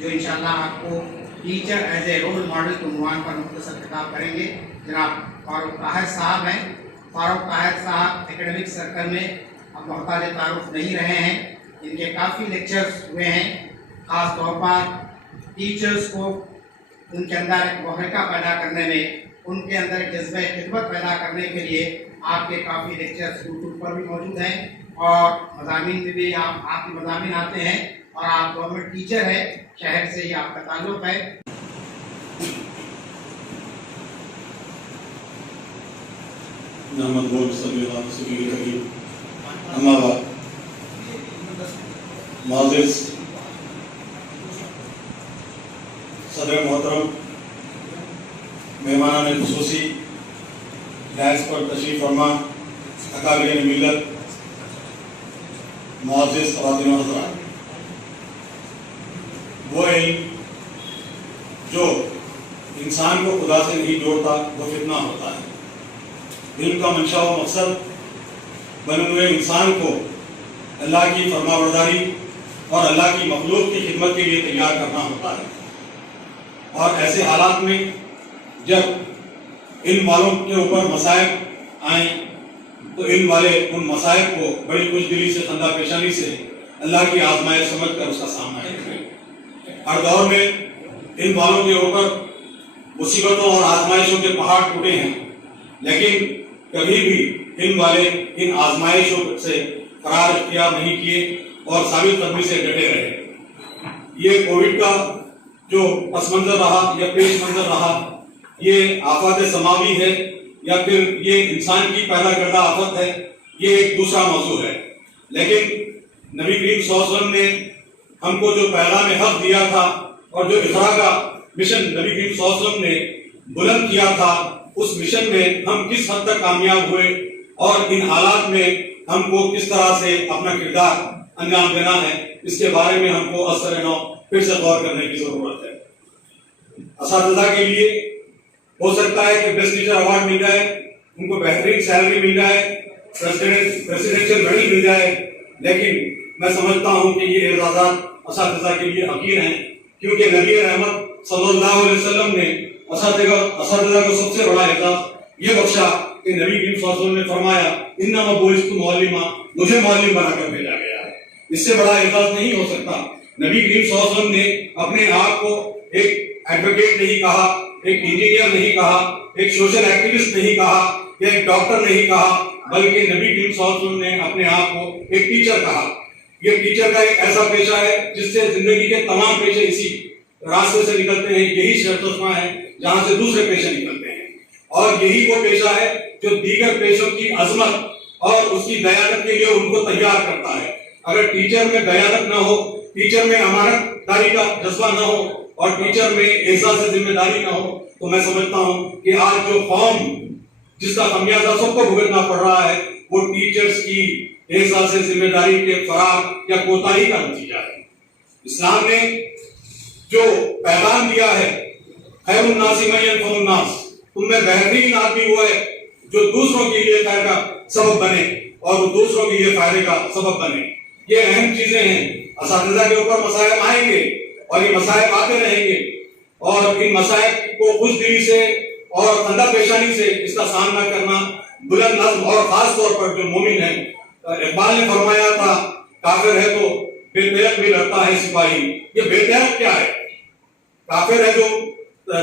जो इंशाल्लाह आपको teacher as a role model के उन्वान पर मुख्तसर खिताब करेंगे। जनाब फारूक ताहिर साहब हैं। फारूक ताहिर साहब एकेडमिक सर्कल में अब मोहताज तारुफ नहीं रहे हैं। इनके काफ़ी लेक्चर्स हुए हैं। ख़ास तौर पर टीचर्स को उनके अंदर एक महरका पैदा करने में, उनके एक जज्बे खिदमत पैदा करने के लिए आपके काफ़ी लेक्चर्स यूट्यूब पर भी मौजूद हैं और मज़ामीन में भी आपके मज़ामीन आते हैं और आप गवर्नमेंट टीचर है, शहर से ही आपका ताल्लुक़ है। सदर मोहतरम, मेहमानान खुसूसी, डायस पर तशरीफ़ फरमा, अकाबिरीन मिल्लत, मुअज़्ज़िज़ ख़वातीन व हज़रात, वो इल्म जो इंसान को खुदा से नहीं जोड़ता वो फितना होता है। इल्म का मंशा व मकसद बने हुए इंसान को अल्लाह की फरमाबरदारी और अल्लाह की मखलूक की खिदमत के लिए तैयार करना होता है। और ऐसे हालात में जब इल्म वालों के ऊपर मसाइब आए तो इल्म वाले उन मसाइब को बड़ी खुशदिली से, खंदा पेशानी से अल्लाह की आजमाइश समझ कर उसका सामना करें। हर दौर में इल्म वालों के ऊपर मुसीबतों और आजमाइशों के पहाड़ टूटे हैं, लेकिन कभी भी इल्म वाले इन आजमाइशों से फरार इख्तियार नहीं किए और साबित कदमी से डटे रहे। ये कोविड का जो पस मंजर रहा या पेश मंजर रहा, ये आफत समावी है या फिर ये इंसान की पैदा करदा आफत है, ये एक दूसरा मौजू है। लेकिन नबी करीम सल्लल्लाहु अलैहि वसल्लम ने हमको जो पैगाम हक दिया था और जो इकरा का मिशन नबी करीम सल्लल्लाहु अलैहि वसल्लम ने बुलंद किया था, उस मिशन में हम किस हद तक कामयाब हुए और इन हालात में हमको किस तरह से अपना किरदार अंजाम देना है, इसके बारे में हमको असर नौ फिर से गौर करने की जरूरत है। असातिज़ा के लिए हो सकता है कि बेस्ट टीचर अवार्ड मिल जाए, उनको बेहतरीन सैलरी मिल जाए, प्रेसिडेंशियल मेडल मिल जाए, लेकिन मैं समझता हूं कि ये एजाज़ात असातिज़ा के लिए हकीर हैं, क्योंकि नबी रहमत सल्लल्लाहु अलैहि वसल्लम ने असातिज़ा को सबसे बड़ा एजाज़ ये बख्शा कि नबी करीम सल्लल्लाहु अलैहि वसल्लम ने फरमाया, इन्नमा बुइस्तु मुअल्लिमा, मुझे मुअल्लिम बनाकर भेजा गया है। इससे बड़ा एजाज़ नहीं हो सकता। नबी करीम सल्लल्लाहु अलैहि वसल्लम ने अपने आप को एक एडवोकेट नहीं कहा, एक इंजीनियर नहीं कहा, एक सोशल एक्टिविस्ट नहीं कहा या एक डॉक्टर नहीं कहा, बल्कि नबी करीम सल्लल्लाहु अलैहि वसल्लम ने अपने आप को एक टीचर कहा। ये टीचर का एक ऐसा पेशा है जिससे जिंदगी के तमाम पेशे इसी रास्ते से निकलते हैं। यही शर्तुस्मा है जहां से दूसरे पेशे निकलते हैं, और यही वो पेशा है जो दीगर पेशों की अजमत और उसकी दयानत के लिए उनको तैयार करता है। अगर टीचर में दयानत ना हो, टीचर में अमानतदारी का जज्बा ना हो और टीचर में एहसास जिम्मेदारी ना हो, तो मैं समझता हूं कि आज जो कौम जिसका खमियाजा सबको भुगतना पड़ रहा है वो टीचर्स की एहसास जिम्मेदारी के फरार या कोताही का नतीजा है। इस्लाम ने जो पैगाम दिया है, खैरुन नासी मन यनफउन नास, तुममें बेहतरीन आदमी वो है जो दूसरों के लिए खैर का सबब बने और वो दूसरों के लिए फायदे का सबब बने। ये अहम चीजें हैं। असातिज़ा के ऊपर मसाइब आएंगे और ये मसाइब आते रहेंगे, और इन मसाइब को खुशदिली से और खंदा पेशानी से इसका सामना करना बुलंद नज़्म और खास तौर पर जो मोमिन है, इकबाल ने फरमाया था, काफिर है तो बेतरक भी लड़ता है सिपाही। ये बेतरक क्या है? काफिर है जो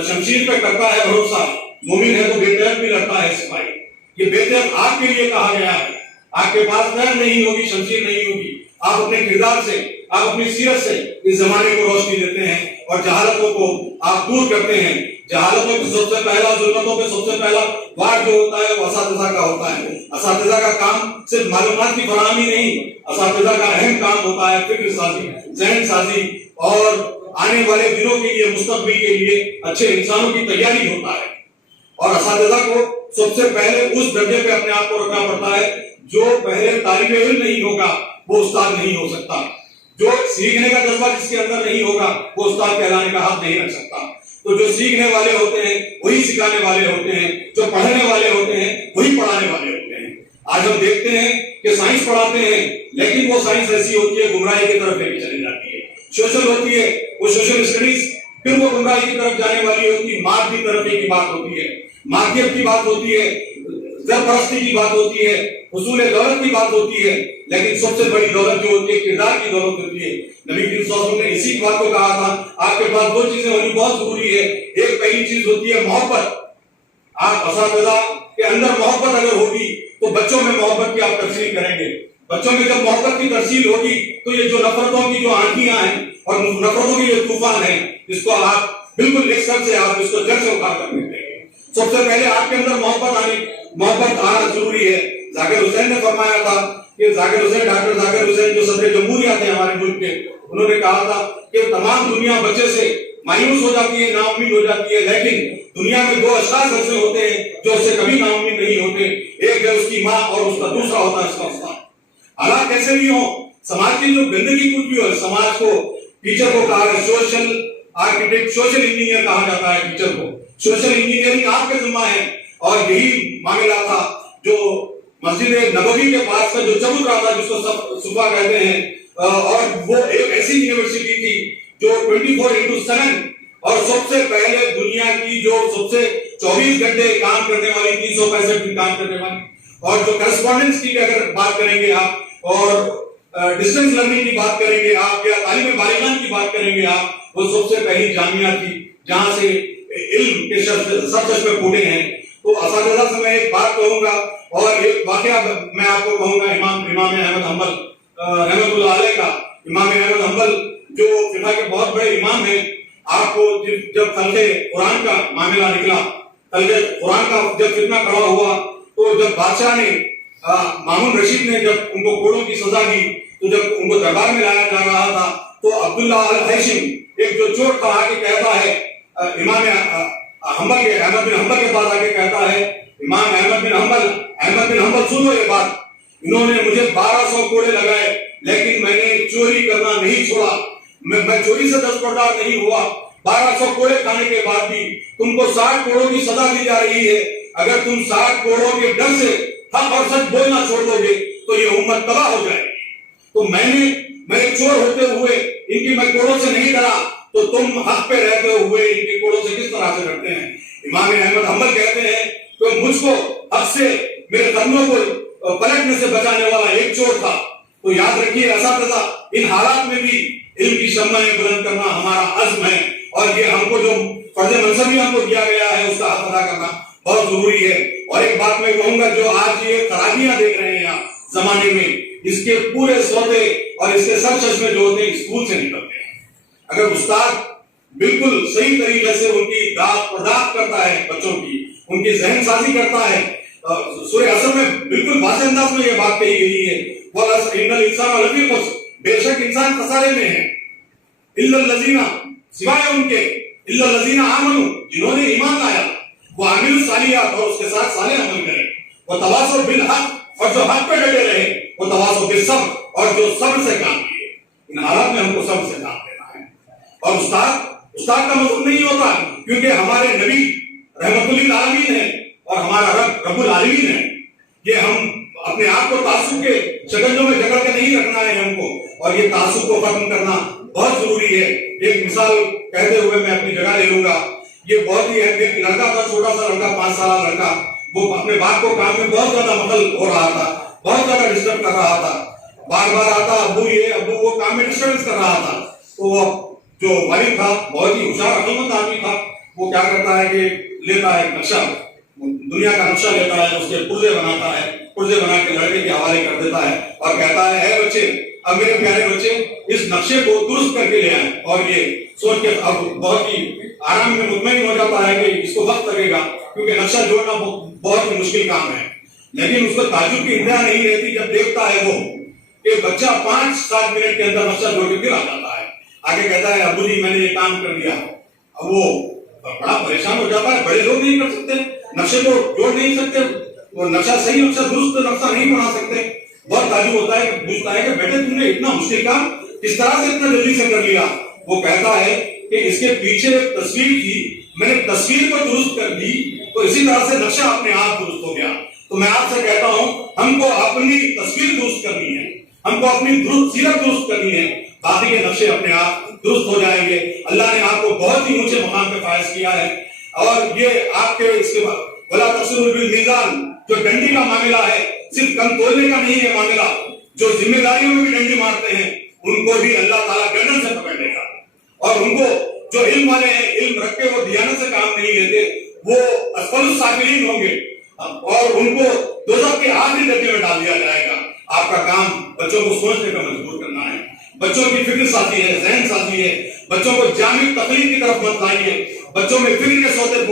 शमशीर पे करता है भरोसा, मोमिन है तो बेतरक भी लड़ता है सिपाही। ये बेतरक आपके लिए कहा गया है। आपके पास डर नहीं होगी, शमशीर नहीं होगी, आप अपने किरदार से, आप अपनी सीरत से इस जमाने को रोशनी देते हैं और जहालतों को आप दूर करते हैं। जहालतों पे सबसे पहला, जुल्मतों पे सबसे पहला वार जो होता है वो असातिज़ा का होता है। असातिज़ा का काम सिर्फ मालूमात की फराहमी नहीं, असातिज़ा का अहम काम होता है फिक्र साजी, ज़हन साजी और आने वाले दिनों के लिए, मुस्तकबिल के लिए अच्छे इंसानों की तैयारी होता है। और असातिज़ा को सबसे पहले उस दर्जे पे अपने आप को रखना पड़ता है जो पहले तालिब इल्म नहीं होगा वो उस्ताद नहीं हो सकता। जो सीखने का जज्बा जिसके अंदर नहीं होगा वो उस्ताद कहलाने का हक नहीं रख सकता। तो जो सीखने वाले होते हैं वही सिखाने वाले होते हैं, जो पढ़ने वाले होते हैं वही पढ़ाने वाले होते हैं। आज हम देखते हैं कि साइंस पढ़ाते हैं, लेकिन वो साइंस ऐसी होती है गुमराही की तरफ लेके चली जाती है। सोशल होती है, वो सोशल स्टडीज, फिर वो गुमराही की तरफ जाने वाली होती, मार्ग की तरफ की बात होती है, मार्कियत की बात होती है, सरपरस्ती की बात होती है, हुसूल दौलत की बात होती है, लेकिन सबसे बड़ी दौलत जो होती है किरदार की दौलत होती है। नबी करीम सल्लल्लाहु अलैहि वसल्लम ने इसी बात को कहा था, आपके पास दो चीजें होनी बहुत जरूरी है। एक पहली चीज होती है मोहब्बत। आप असातिज़ा के अंदर मोहब्बत अगर होगी तो बच्चों में मोहब्बत की आप तरसील करेंगे। बच्चों में जब मोहब्बत की तरसील होगी तो ये जो नफरतों की जो आंधियां हैं और नफरतों की जो तूफान है, इसको आप बिल्कुल एक सर से आप इसको जड़ से उखाड़ कर देंगे। सबसे पहले आपके अंदर मोहब्बत आना जरूरी है। जाकिर हुसैन ने फरमाया था कि जाकिर हुसैन, डॉक्टर जाकिर हुसैन जो सदर जमहूरिया थे हमारे मुल्क के, उन्होंने कहा था कि तमाम दुनिया बच्चे से मायूस हो जाती है, नाउम्मीद हो जाती है, लेकिन दुनिया में दो अशखास ऐसे होते हैं जो उससे कभी नाउम्मीद नहीं होते। एक है उसकी माँ और उसका दूसरा होता है उसका उस्ताद। हालात कैसे भी हो, समाज की जो गंदगी कुछ भी हो, समाज को, टीचर को कहा है सोशल आर्किटेक्ट, सोशल इंजीनियर कहा जाता है टीचर को। सोशल इंजीनियरिंग आपका जिम्मा है। और यही मामला था जो मस्जिद नबवी के पास का जो चबूत रहा था, जिसको सब सुबह कहते हैं, और वो एक ऐसी यूनिवर्सिटी थी जो 24/7 और सबसे पहले दुनिया की जो सबसे 24 घंटे काम करने वाली, 365 दिन काम करने वाली, और जो करस्पॉन्डेंस की अगर बात करेंगे आप, और डिस्टेंस लर्निंग की बात करेंगे आप, या तालीम बालिगान की बात करेंगे आप, वो सबसे पहली जामिया थी जहां से इल्म के सब में फूटे हैं। तो असातिज़ा से मैं एक बात कहूंगा और एक वाकया मैं आपको कहूंगा इमाम अहमद हंबल रहमतुल्लाह अलैह का। इमाम अहमद हंबल जो फिक़ह के बहुत बड़े इमाम हैं, आपको जब खल्क़े कुरान का मामला निकला, खल्क़े कुरान का जब फितना खड़ा हुआ, तो जब बादशाह ने मामून रशीद ने जब उनको कोड़ों की सजा दी, तो जब उनको दरबार में लाया जा रहा था, तो अब्दुल्ला अल हैशिम एक जो चोर था आके कहता है इमाम अहमद बिन हंबल के पास आके कहता है, इमाम अहमद बिन हंबल सुनो ये बात, इन्होंने मुझे 1200 कोड़े लगाए लेकिन मैंने चोरी करना नहीं छोड़ा, मैं चोरी से दस्तबरदार नहीं हुआ। 1200 कोड़े खाने के बाद भी तुमको 60 कोड़ों की सजा दी जा रही है। अगर तुम 60 कोड़ों के डर से हक और सच बोलना छोड़ दोगे तो ये उम्मत तबाह हो जाएगी। तो मैं चोर होते हुए इनकी मैं कोड़ों से नहीं डरा, तो तुम हक पे रहते हुए इनके कोड़ों से किस तरह से डरते हैं। इमाम अहमद हंबल कहते हैं कि मुझको हक से, मेरे कदमों को पलटने से बचाने वाला एक चोर था। तो याद रखिए असातिज़ा, इन हालात में भी इल्म की शम्माएं बुलंद करना हमारा अज़्म है, और ये हमको जो फर्ज मंसबी हमको दिया गया है उसका हक अदा करना बहुत जरूरी है। और एक बात मैं कहूंगा, जो आज ये खराबियां देख रहे हैं आप जमाने में, इसके पूरे सौदे और इसके सर चश्मे जो होते हैं स्कूल से निकलते हैं। अगर उस्ताद बिल्कुल सही तरीके से उनकी दाद करता है, बच्चों की उनकी जहन साजी करता है, सूरह असर में बिल्कुल वाज़ेह अंदाज में ये बात कही गई है, इन्नल इंसान लफी खुस्र, बेशक इंसान खसारे में है, इल्लल लज़ीना, सिवाय उनके, इल्लल लज़ीना आमनू, जिन्होंने ईमान लाया, वो आमिलुस सालिहात, और उसके साथ साले अमल करें, वो तवासौ बिल हक, और जो हक पे डटे रहे, वो तवासौ बिल सब्र, और जो सब्र से काम किए। इन हालात में हमको सब्र से काम देना है। और उस्ताद का मतलब नहीं होता, क्योंकि हमारे नबी रहमतुल्लिल आलमीन है और हमारा रब रब्बुल आलमीन है। ये हम अपने आप को तासुब के शकंजों में जकड़ के नहीं रखना है हमको, और ये तासुब को खत्म करना बहुत जरूरी है। एक मिसाल कहते हुए मैं अपनी जगह ले लूंगा। ये बहुत ही है, एक लड़का था, छोटा सा लड़का, 5 साल लड़का, वो अपने बाप को काम में बहुत ज्यादा मदल हो रहा था, बहुत ज्यादा डिस्टर्ब कर रहा था, बार बार आता अब्बू वो काम में डिस्टर्बेंस कर रहा था। तो वो जो वालिद था बहुत ही होशियार अक्लमंद आदमी था, वो क्या करता है कि लेता है नक्शा, दुनिया का नक्शा लेता है, उसके पुर्जे बनाता है, पुर्जे बना के लड़के के हवाले कर देता है और कहता है बच्चे, अब मेरे प्यारे बच्चे इस नक्शे को दुरुस्त करके ले आए। और ये सोच के अब बहुत ही आराम में मुतमईन हो जाता है कि इसको वक्त लगेगा, क्योंकि नक्शा जोड़ना बहुत ही मुश्किल काम है। लेकिन उसको ताजुब की इंतहा नहीं रहती जब देखता है वो कि बच्चा 5-7 मिनट के अंदर नक्शा जोड़ के फिर आ जाता है, आगे कहता है अब्बू जी मैंने ये काम कर दिया। अब वो बड़ा परेशान हो जाता है, बड़े लोग नहीं कर सकते, नक्शे को जोड़ नहीं सकते, वो नक्शा सही नक्शा दुरुस्त नक्शा नहीं बना सकते। बहुत ताजुब होता है, पूछता है कि बेटे तुमने इतना मुश्किल काम किस तरह से इतना जल्दी से कर लिया। वो कहता है कि इसके पीछे एक तस्वीर थी, मैंने तस्वीर को दुरुस्त कर दी, तो इसी तरह से नक्शा अपने आप दुरुस्त हो गया। तो मैं आपसे कहता हूं, हमको अपनी तस्वीर दुरुस्त करनी है, हमको अपनी सीरत दुरुस्त करनी है, बाकी के नक्शे अपने आप درست ہو جائیں گے. اللہ نے آپ کو بہت ہی اونچے مقام پہ فائز کیا ہے. اور یہ آپ کے اس کے بعد ولا تسروا بالمیزان، جو ڈنڈی کا معاملہ ہے صرف کم تولنے کا نہیں ہے معاملہ، جو ذمہ داریوں میں بھی ڈنڈی مارتے ہیں ان کو بھی اللہ تعالیٰ گردن سے پکڑ لے گا. اور ان کو جو علم والے ہیں، علم رکھ کے وہ دیانت سے کام نہیں لیتے، وہ اسفل السافلین ہوں گے اور ان کو دوزخ کے آخری درجے میں ڈال دیا جائے گا. آپ کا کام بچوں کو سوچنے کا مجبور کرنا ہے، بچوں کی فکر سازی ہے، ذہن سازی ہے. بچوں کو جامع تقلید کی طرف مت لائیے. بچوں میں فکر کے سوتے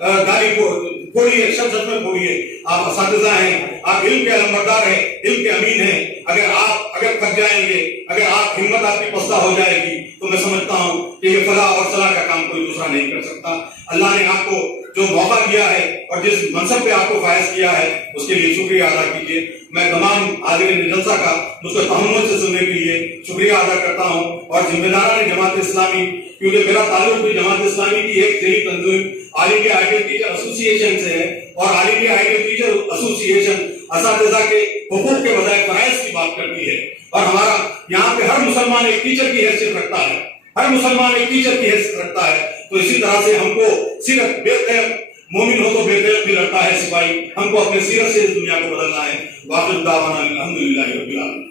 گاڑی کو پھوڑیے، شب میں پھوڑیے. آپ اساتذہ ہیں، آپ علم کے علمبردار ہیں، علم کے امین ہیں. اگر تھک جائیں گے، اگر آپ ہمت آپ کی پستہ ہو جائے گی تو میں سمجھتا ہوں کہ یہ فلاح اور صلاح کا کام کوئی دوسرا نہیں کر سکتا. اللہ نے آپ کو جو موقع دیا ہے اور جس منصب پہ آپ کو فائز کیا ہے اس کے لیے شکریہ ادا کیجیے. میں تمام حاضرین جلسہ کا مجھ کو تحمل سے سننے کے لیے شکریہ ادا کرتا ہوں. اور ذمہ داران جماعت اسلامی، کیونکہ میرا تعلق بھی جماعت اسلامی کی ایک ذیلی تنظیم آل انڈیا آئیڈیل ٹیچر ایسوسی ایشن سے ہے. اور آل انڈیا آئیڈیل ٹیچر ایسوسی ایشن اساتذہ کے حقوق کے بجائے فرائض کی بات کرتی ہے. اور ہمارا یہاں پہ ہر مسلمان ایک ٹیچر کی حیثیت رکھتا ہے، ہر مسلمان ایک ٹیچر کی حیثیت رکھتا ہے. تو اسی طرح سے ہم کو صرف بے قید مومن ہو تو بے قید بھی لڑتا ہے سپاہی. ہم کو اپنے سیرت سے اس دنیا کو بدلنا ہے. واخر دعوانا الحمدللہ رب العالمین.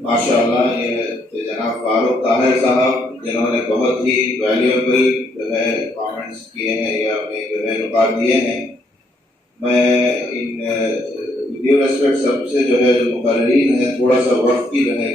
ماشاءاللہ، یہ جناب فاروق طاہر صاحب جنہوں نے بہت ہی ویلیوبل جو ہے کامنٹس کیے ہیں یا جو ہے نکات دیے ہیں. میں ان ڈیو ریسپیکٹ سب سے جو ہے جو مقررین ہیں تھوڑا سا وقت کی جو ہے